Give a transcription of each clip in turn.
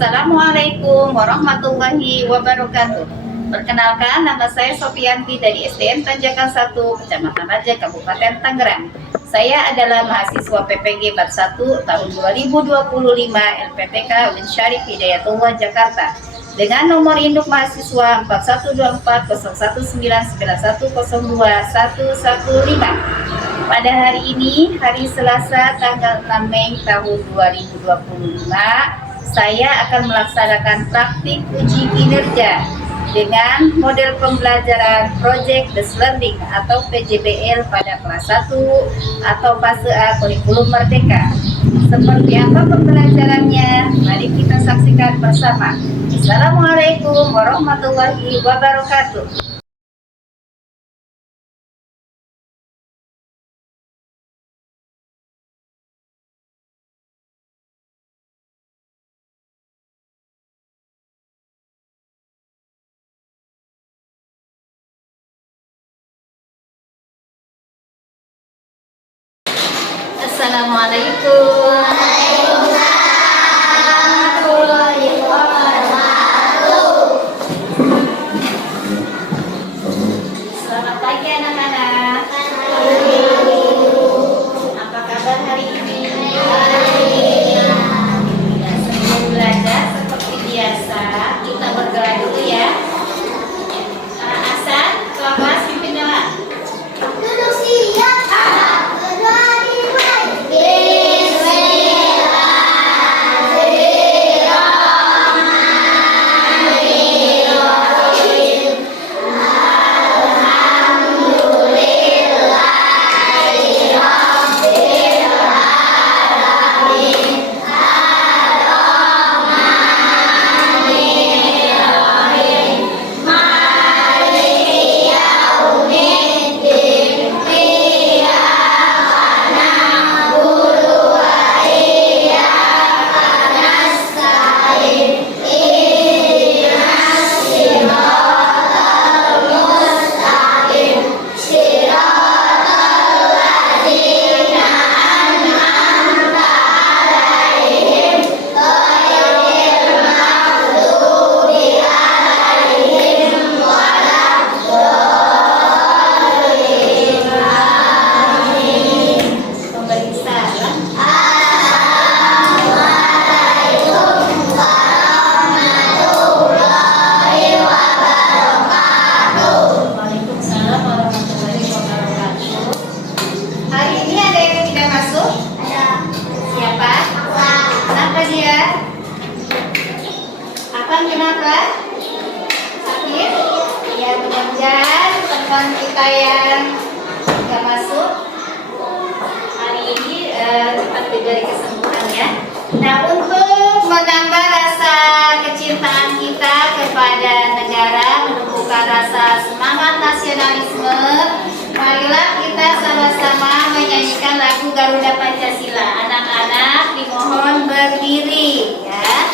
Assalamualaikum warahmatullahi wabarakatuh. Perkenalkan, nama saya Sofianti dari SDN Tanjakan 1, Kecamatan Raja, Kabupaten Tangerang. Saya adalah mahasiswa PPG Bat 1 tahun 2025 LPTK Win Syarif Hidayatullah Jakarta dengan nomor induk mahasiswa 41240991021115. Pada hari ini, hari Selasa tanggal 6 Mei tahun 2025, saya akan melaksanakan praktik uji kinerja dengan model pembelajaran Project Based Learning atau PJBL pada kelas 1 atau fase A kurikulum Merdeka. Seperti apa pembelajarannya? Mari kita saksikan bersama. Assalamualaikum warahmatullahi wabarakatuh. Assalamualaikum. Selamat pagi anak-anak. Apa kabar hari ini? Sebelum belajar seperti biasa, kita bergerak dulu ya. Hasan, kelas pimpin doa. Duduk siap. Kenapa? Sakit? Ya, mudah-mudahan teman kita yang nggak masuk hari ini cepat diberi kesembuhan ya. Nah, untuk menambah rasa kecintaan kita kepada negara, menumbuhkan rasa semangat nasionalisme, marilah kita sama-sama menyanyikan lagu Garuda Pancasila. Anak-anak dimohon berdiri ya.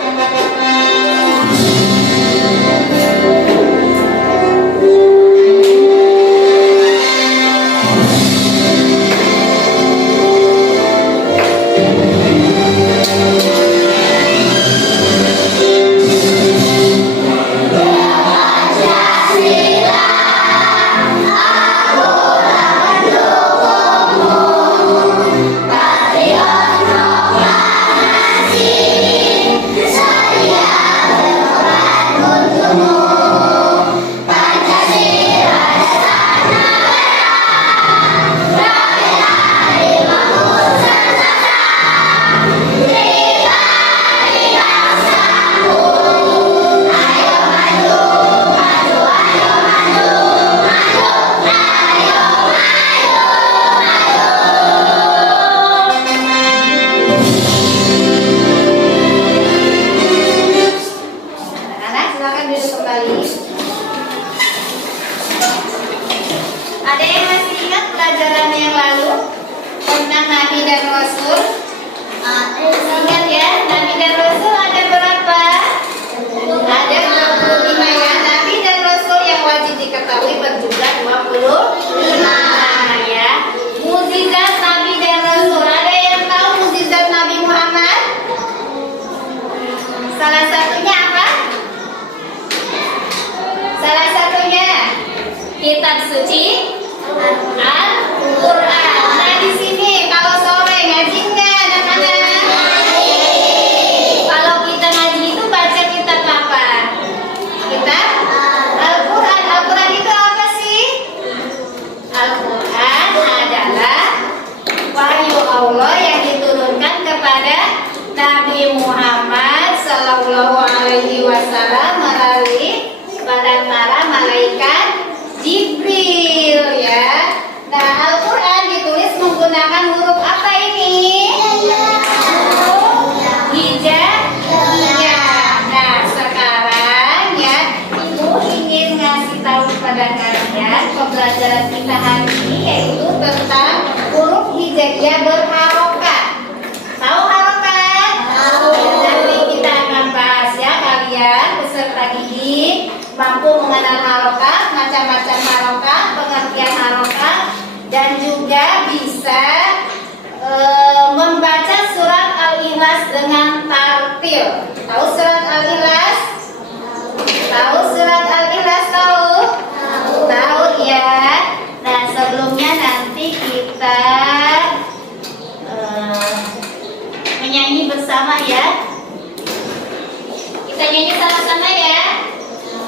Pancasila, aku mendukungmu. wasallam melalui para malaikat Jibril ya. Nah, Al-Quran ditulis menggunakan huruf apa ini? Huruf hijaiyah. Nah, sekarang ya Ibu ingin ngasih tahu kepada kalian pembelajaran kita hari ini yaitu tentang huruf hijaiyah berharokat. Tahu harokat? Tahu. Nanti kita akan bahas ya, kalian peserta didik mampu mengenal harokat, macam-macam harokat, pengertian harokat, dan juga bisa membaca surat Al-Ikhlas dengan tartil. Tahu surat Al-Ikhlas? Tahu surat Al-Ikhlas? Tahu? Tahu ya. Nah, sebelumnya nanti kita menyanyi bersama ya. Kita nyanyi sama-sama ya.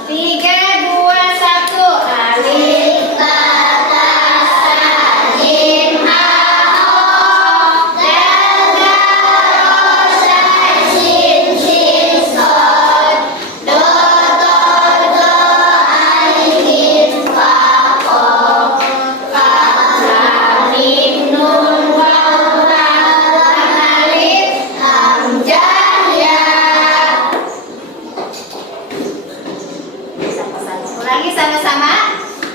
3, 2, 1. Alif lam ra jim ha ha dal dal shin shin shin shad do do do alif fa qaf kaf mim nun waw ra alif hamzah ya. Ulangi sama-sama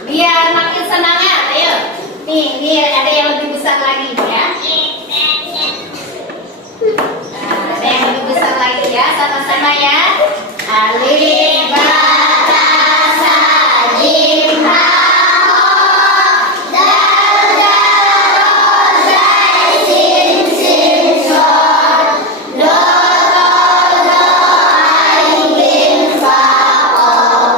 biar makin semangat. Ayo. Nih ada yang lebih besar lagi ya. Nah, ada yang lebih besar lagi ya, sama-sama ya. Alif ba ta sa jim ha ha dal dal ro zai sin sin shad do do do alif fa qaf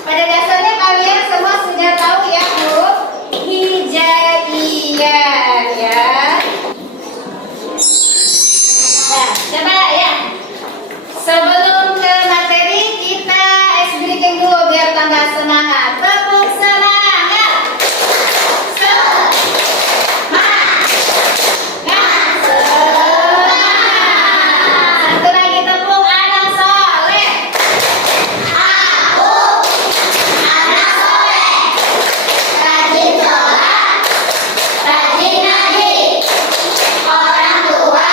pada dasarnya kalian semua sudah tahu ya huruf hijaiyah ya. Nah, coba ya. Sebelum ke materi kita ice breaking dulu biar tambah semangat. Tepuk semangat. Satu lagi tepuk anak soleh. Aku anak soleh, rajin sholat, rajin ngaji, orang tua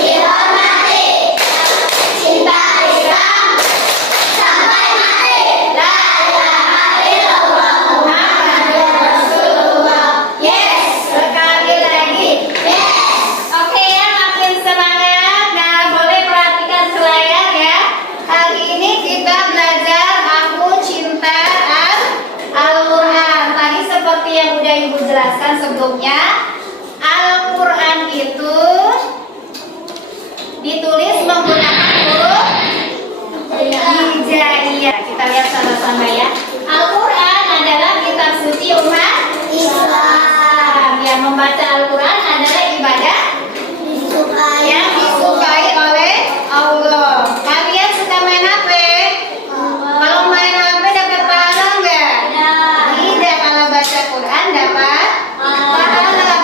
dihormati, cinta Islam sampai mati. La ilaha illallah Muhammadur Rasulullah. Yes, sekali lagi. Yes. Oke ya, makin semangat. Nah, boleh perhatikan ke layar ya. Hari ini kita belajar aku cinta Al-Quran. Tadi seperti yang udah Ibu jelaskan sebelumnya, Al-Quran itu ditulis menggunakan huruf hijaiyah. Kita lihat sama-sama ya. Al-Quran adalah kitab suci umat Islam. Yang membaca Al-Quran adalah ibadah yang disukai oleh Allah. Kalian suka main HP? Kalau main HP dapat pahala enggak? Tidak. Kalau baca Quran dapat pahala.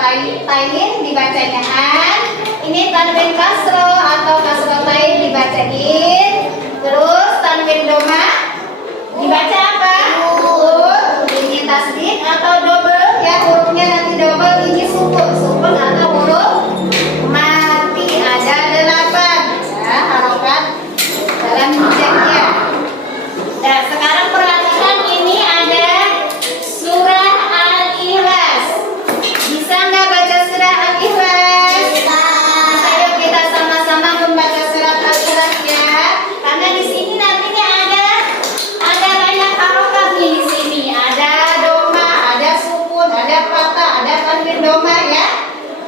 tain dibacanya an. Ini tanwin kasro atau kasro tain dibacain. Terus tanwin doma dibaca apa? Ini tasdid atau double ya, hurufnya nanti double. Ini sukun atau huruf mati. Ada 8 ya harokat dalam hijaknya. Nah, sekarang perhatikan ini ada surah Al-Ikhlas. Bisa nggak baca surah Al-Ikhlas? Ayo kita sama-sama membaca surah Al-Ikhlas ya. Karena di sini nantinya ada banyak harokat nih di sini. Ada doma, ada sukun, ada patah, ada tanwin doma ya.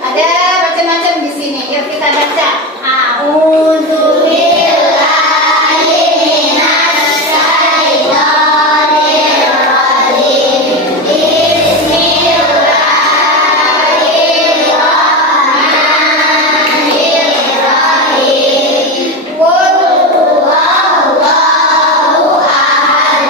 Ada macam-macam di sini. Yuk kita baca. A'udzu billahi minasy syaithanir rajim. Bismillahirrahmanirrahim. Qul huwallahu ahad,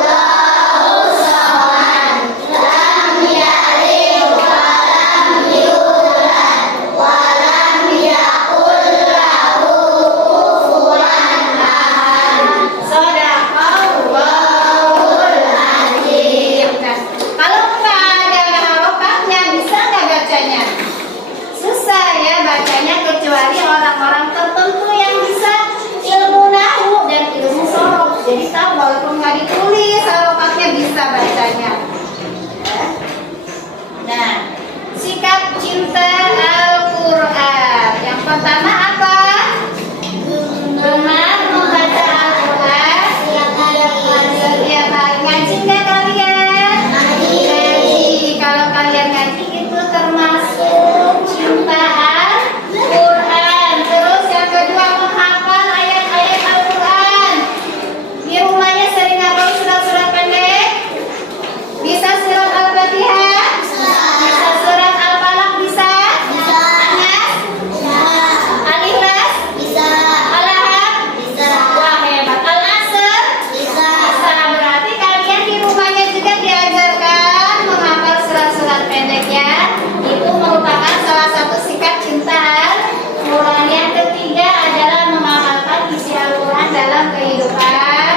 Allahus samad, lam yalid wa lam yulad wa lam yakul lahu kufuwan ahad. Shadaqallahul azim. Nah, kalau nggak ada harokatnya bisa nggak bacanya? Susah ya bacanya, kecuali orang-orang tertentu yang bisa ilmu nahu dan ilmu sorof. Jadi tahu walaupun nggak ditulis harokatnya bisa bacanya. Nah, sikap cinta Al-Quran. Yang pertama apa? Gemar membaca Al-Quran setiap hari. Ngaji nggak kalian? Ngaji. Kalau kalian ngaji itu termasuk cinta Al-Quran. Terus yang kedua menghafal ayat-ayat Al-Quran. Di rumahnya sering ngapal surat-surat pendek. Bisa surat Al-Fatihah? Bisa surat Al-Falaq? Bisa? Anas? Al-Ikhlas? Al-Ahad? Wah hebat. Al-Asr? Bisa. Berarti kalian di rumahnya juga diajarkan menghafal surat-surat pendek ya. Itu merupakan salah satu sikap cinta Al-Quran. Yang ketiga adalah mengamalkan isi Al-Quran dalam kehidupan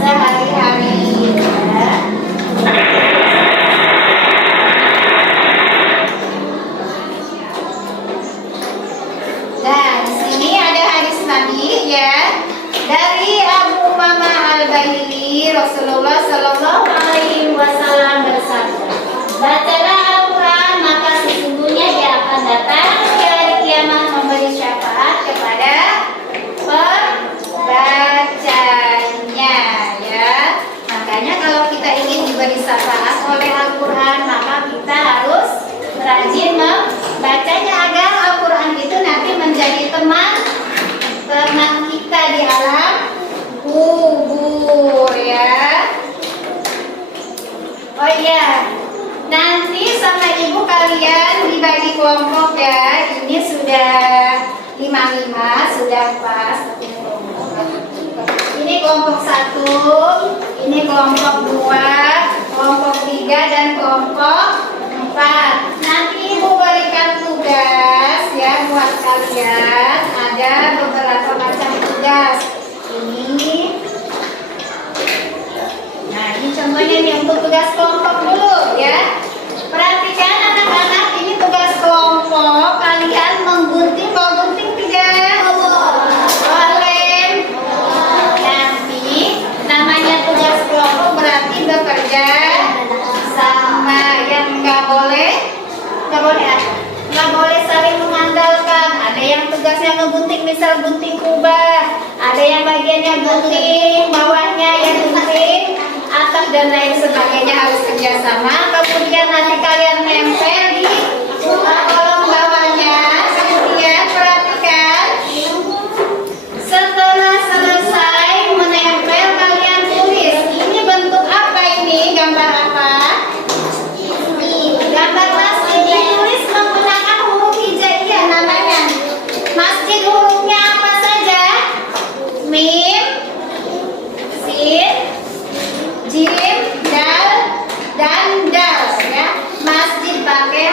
sehari-hari ya. Nah, di sini ada hadis Nabi ya dari Abu Umamah Al-Bahili. Rasulullah Shallallahu Alaihi Wasallam bersabda, bacalah Al-Quran maka sesungguhnya dia akan datang di hari kiamat memberi syafaat kepada pembacanya ya. Makanya kalau kita ingin diberi syafaat oleh Al-Quran maka kita harus rajin membacanya agar Al-Quran itu nanti menjadi teman kita di alam kubur ya. Oh iya, nanti sama ibu kalian dibagi kelompok ya. Ini sudah 55, sudah pas. Ini kelompok 1, ini kelompok 2, kelompok 3 dan kelompok 4. Nanti ibu berikan tugas ya buat kalian. Ada beberapa macam tugas. Nah ini contohnya nih untuk tugas kelompok dulu ya. Perhatikan anak-anak, ini tugas kelompok. Kalian menggunting, mau gunting tidak? Boleh. Nanti namanya tugas kelompok berarti bekerja sama. Yang nggak boleh apa? Nggak boleh saling mengandalkan. Ada yang tugasnya ngegunting, misal gunting kubah. Ada yang bagiannya gunting, bawahnya yang gunting atas dan lain sebagainya, harus kerjasama. Kemudian nanti kalian nempel di kolom bawahnya. Kemudian perhatikan, setelah selesai menempel kalian tulis. Ini bentuk apa ini? Gambar apa? Gambar masjid. Ditulis menggunakan huruf hijaiyah namanya. Masjid hurufnya apa saja? Mim, sin, jim, dal, dan dal ya. Masjid pakai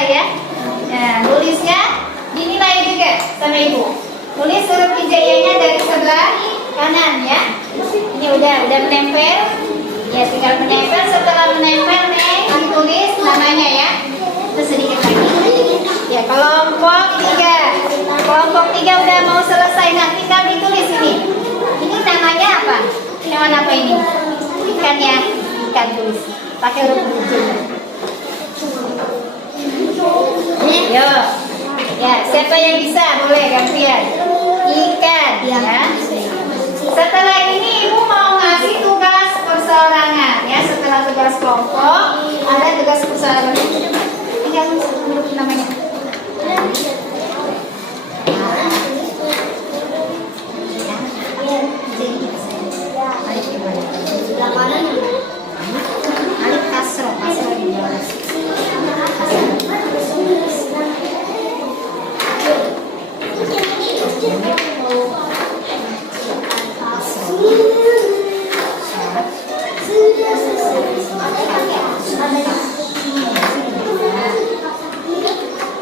selesai ya. Nah, nulisnya dinilai juga sama ibu. Tulis huruf hijaiyahnya dari sebelah kanan ya. Ini udah menempel. Ya, tinggal menempel. Setelah menempel nih, ditulis namanya ya. Terus sedikit lagi. Ya, kelompok 3. Kelompok 3 udah mau selesai. Nah, tinggal ditulis ini. Ini namanya apa? Hewan apa ini? Ikan ya. Ikan, tulis. Pakai huruf hijaiyah. Yo. Ya, siapa yang bisa? Boleh gantian. Ikan ya. Setelah ini ibu mau ngasih tugas perseorangan ya. Setelah tugas kelompok ada tugas perseorangan. Tinggal huruf namanya. Alif kasroh di bawah.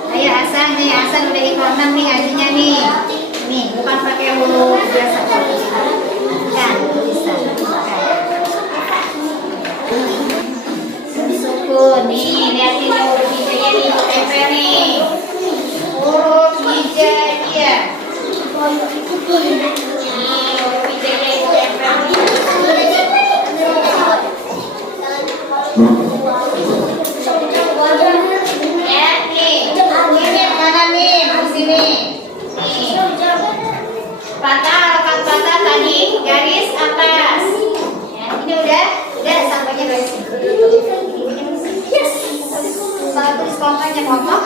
Ayo Hasan nih, Hasan udah di kelas 6 nih ngajinya nih. Nih, bukan pakai huruf biasa. Kan, bisa. Sukun nih, lihatin huruf hijaiyah nih, tempel nih. Huruf hijaiyah. Nih, huruf hijaiyah itu tempel nih. Ya, nih. Ini yang mana nih? Di sini. Nih. Patah, harapan patah tadi garis atas. Ya, ini udah sampainya dari sini. Kalau tulis kelompoknya kelompok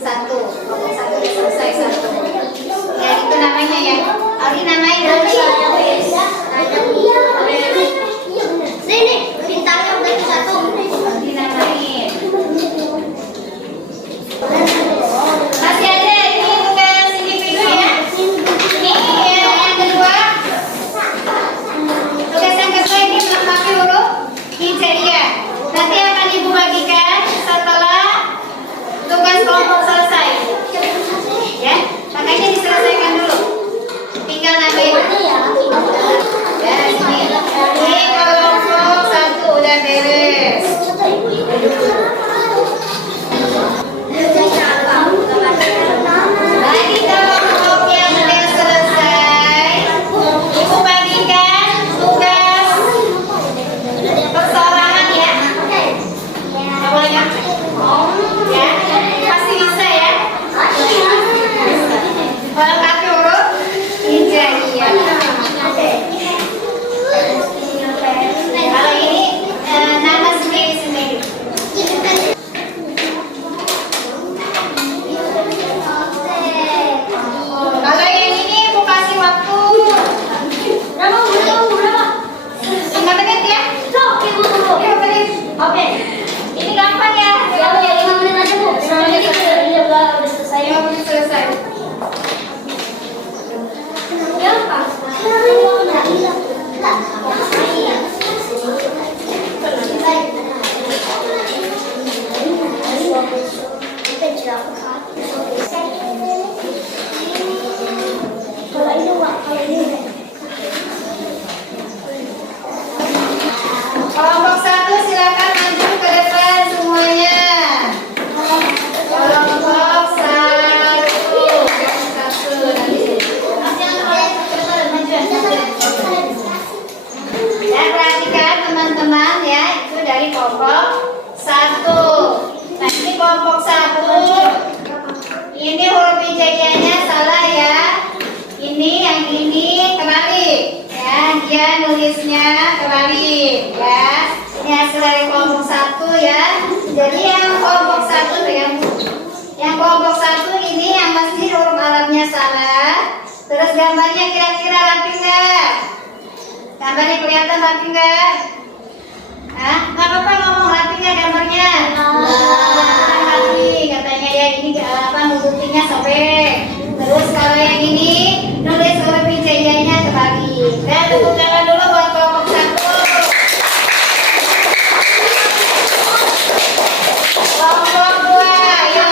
1. Kelompok 1 udah selesai 1. Ya, itu namanya ya. Ali namain nanti. Sini, bintangnya udah 1. Ali namain. Masih ada ini tugas individu ya. Ini yang kedua. Tugas yang kedua ini melengkapi huruf hijaiyah. Nanti akan ibu bagikan setelah tugas kelompok selesai. Ya, makanya diselesaikan dulu. Tinggal nambahin. Ya, ini. Ini kelompok 1 udah beres. Lagi kelompok yang udah selesai, ibu bagikan tugas perseorangan ya. Nggak boleh nggak? Ya, pasti bisa ya. Melengkapi huruf hijaiyah. Kalau ini nama sendiri-sendiri. Kalau yang ini ibu kasih waktu 5 menit ya. 5 menit. Oke. Ini gampang ya. 5 menit aja bu. 5 menit selesai. Kelompok 1 silakan maju ke depan semuanya. Kelompok 1. Ya, perhatikan teman-teman ya, itu dari kelompok 1. Nah, ini kelompok 1. Ini huruf hijaiyahnya salah ya. Ini yang ini kebalik ya, dia nulisnya kebalik ya. Ini hasil dari kelompok 1 ya. Jadi yang kelompok 1 yang kelompok 1 ini yang mesti huruf Arabnya salah. Terus gambarnya kira-kira rapi nggak? Gambarnya kelihatan rapi nggak? Hah? Nggak apa-apa ngomong rapi nggak gambarnya? Rapi katanya ya, ini apa buktinya sobek. Terus kalau yang ini nulis huruf hijaiyahnya kebalik. Dan tepuk tangan dulu buat kelompok 1. Kelompok 2, ya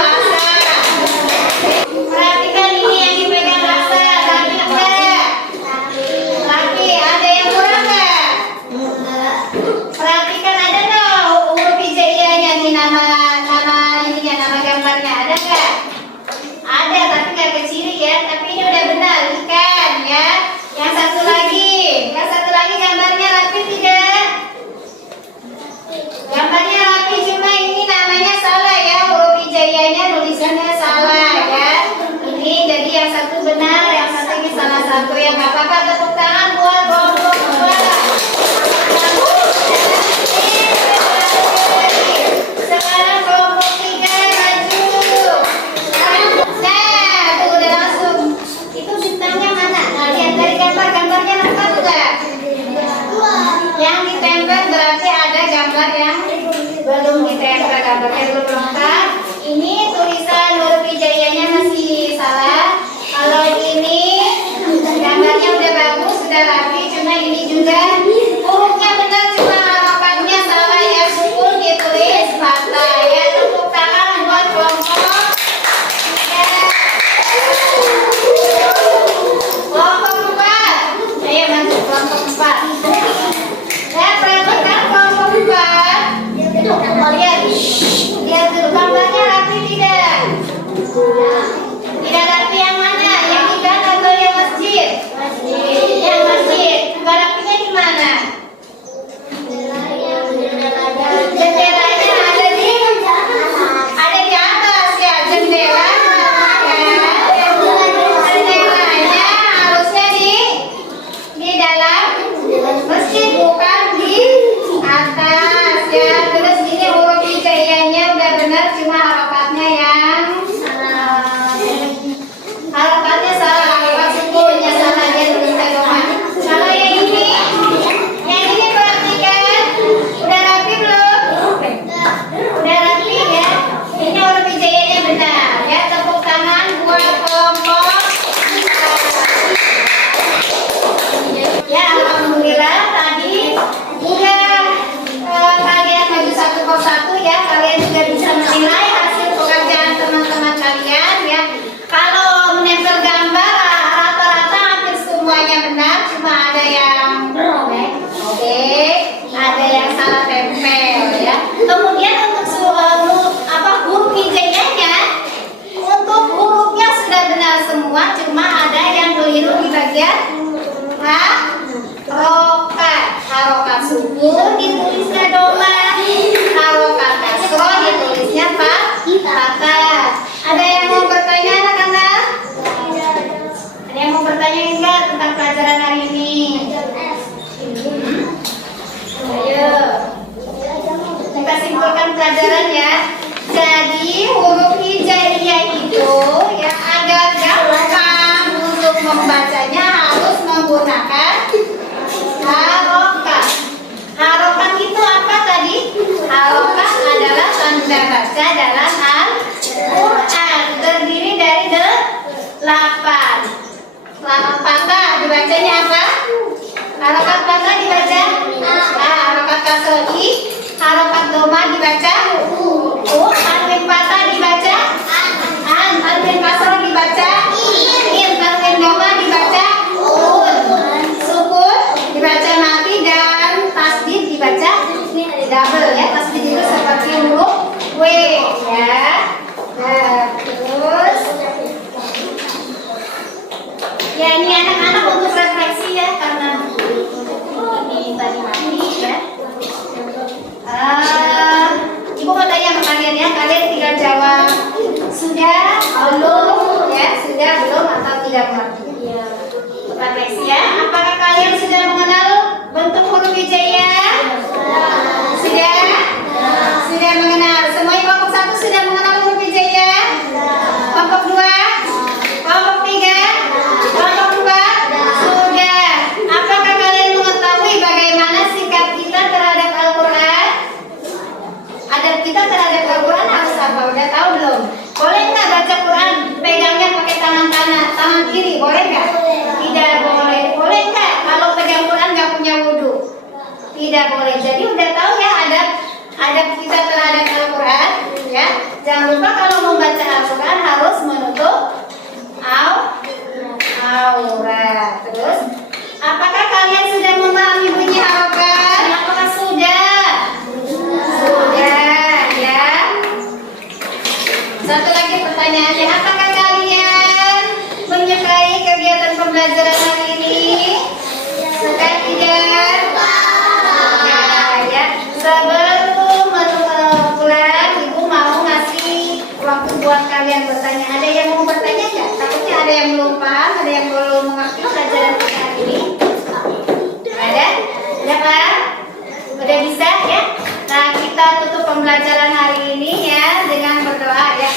Pakai dulu lengkap. Ini tulisan huruf hijaiyahnya masih salah. Kalau ini gambarnya udah bagus, sudah rapi. Cuma ini juga hurufnya benar, cuma harapannya salah ya. Sukun ditulis patah ya. Tepuk tangan buat kelompok. Kelompok 4. Ayo masuk kelompok 4. Saya perhatikan kelompok 4. Lihat dulu gambarnya rapi tidak? Tidak rapi yang mana? Yang di gang atau yang masjid? Yang masjid. Coba rapinya di mana? Jendelanya ada di atas ya. Jendelanya harusnya di dalam masjid, bukan di atas ya. Terus ini huruf hijaiyahnya udah benar, cuma harokatnya yang harokatnya salah, harokat sukunnya salah, dia tulisnya doma. Kalau yang ini perhatikan, udah rapi belum? Udah rapi ya. Ini huruf hijaiyahnya benar ya. Tepuk tangan buat kelompok. Ya, alhamdulillah tadi udah kalian maju satu persatu ya. Kalian juga bisa menilai hasil pekerjaan teman-teman kalian ya. Kalau menempel gambar rata-rata hampir semuanya benar, cuma ada yang oke, ada yang salah tempel ya. Kemudian untuk huruf hijaiyahnya, untuk hurufnya sudah benar semua, cuma ada yang keliru di bagian harokat. Harokat sukun ditulisnya doma, harokat kasroh ditulisnya patah. Ada yang mau bertanya anak-anak? Ada yang mau bertanya enggak tentang pelajaran hari ini? Ayo kita simpulkan pelajaran ya. Jadi huruf hijaiyah itu ya, agar gampang untuk membacanya harus menggunakan harokat. Harokat itu apa tadi? Harokat adalah tanda baca dalam Al-Quran. Terdiri dari 8. Patah dibacanya apa? Harokat patah dibaca harokat kasroh i. Harokat doma dibaca tanwin patah dibaca tanwin kasroh dibaca tanwin doma dibaca sukun dibaca mati, dan tasdid dibaca double ya. Tasdid itu seperti huruf W ya. Nah, terus ya, ini anak-anak untuk refleksi ya, karena ini tadi mati ya. Ibu mau tanya sama kalian ya, kalian tinggal jawab sudah, belum ya, sudah, belum, atau tidak mengerti. Refleksi ya. Apakah kalian sudah mengenal bentuk huruf hijaiyah? Sudah? Sudah mengenal. Semuanya kelompok 1 sudah mengenal huruf hijaiyah? Kelompok 2? Kelompok 3? Kelompok 4? Sudah. Apakah kalian mengetahui bagaimana sikap kita terhadap Al-Quran? Adab kita terhadap Al-Quran harus apa? Udah tahu belum? Boleh nggak baca Quran pegangnya pakai tangan kiri? Boleh nggak? Tidak boleh. Boleh nggak kalau pegang Quran nggak punya wudhu? Tidak boleh. Jadi udah tahu ya adab kita terhadap Al-Quran ya. Jangan lupa kalau membaca Al-Quran harus menutup aurat. Terus, apakah kalian sudah memahami bunyi harokat? Apakah sudah? Sudah ya. Satu lagi pertanyaannya, apakah kalian menyukai kegiatan pembelajaran hari ini? Suka tidak? Ya. Sebelum pulang, Ibu mau ngasih waktu buat kalian bertanya. Ada yang mau bertanya nggak? Takutnya ada yang belum paham, ada yang belum mengerti pelajaran kita hari ini. Ada? Ada Pak? Udah bisa ya? Nah, kita tutup pembelajaran hari ini ya dengan berdoa ya.